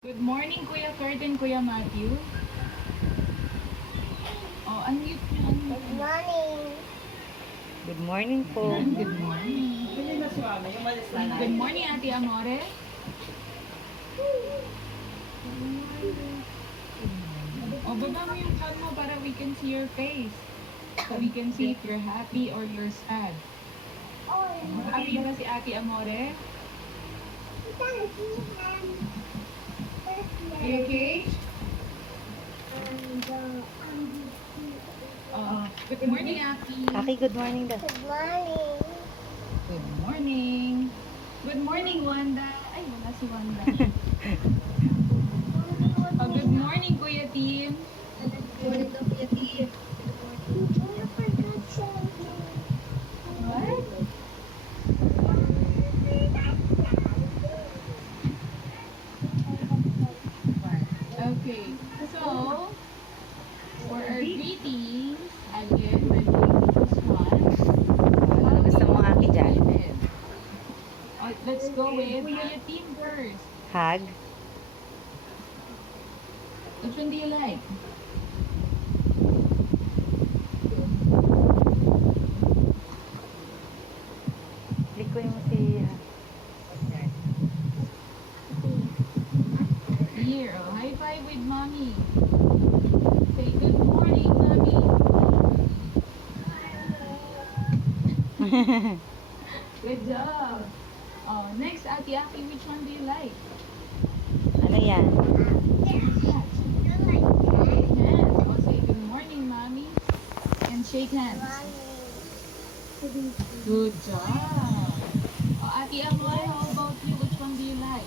Good morning, Kuya Kurt and Kuya Matthew. Oh, unmute nyo, unmute. Good morning. Good morning po. Good morning. Good morning, Ate Amore. Oh, baba mo yung phone mo para we can see your face. So we can see if you're happy or you're sad. Happy ba si Ate Amore? Are you okay? Good morning, Aki. Aki, good morning daw. Good morning. Good morning. Good morning, Wanda. Ay, wala si Wanda. Good morning, Kuya Tim. Morning daw, Kuya Tim. What? Okay, so for our greetings, again, we're doing this one. Ano gusto mo, Aki, dyan? Let's go with Kuya Tim first. Hug. Which one do you like? Likoy mo si... Here, oh, high five with mommy. Say good morning, mommy. Good job. Oh, next, Ate Aki, which one do you like? Ano yan? Shake hands. Oh, say good morning, mommy. And shake hands. Good job. Oh, Ate Amore, how about you? Which one do you like?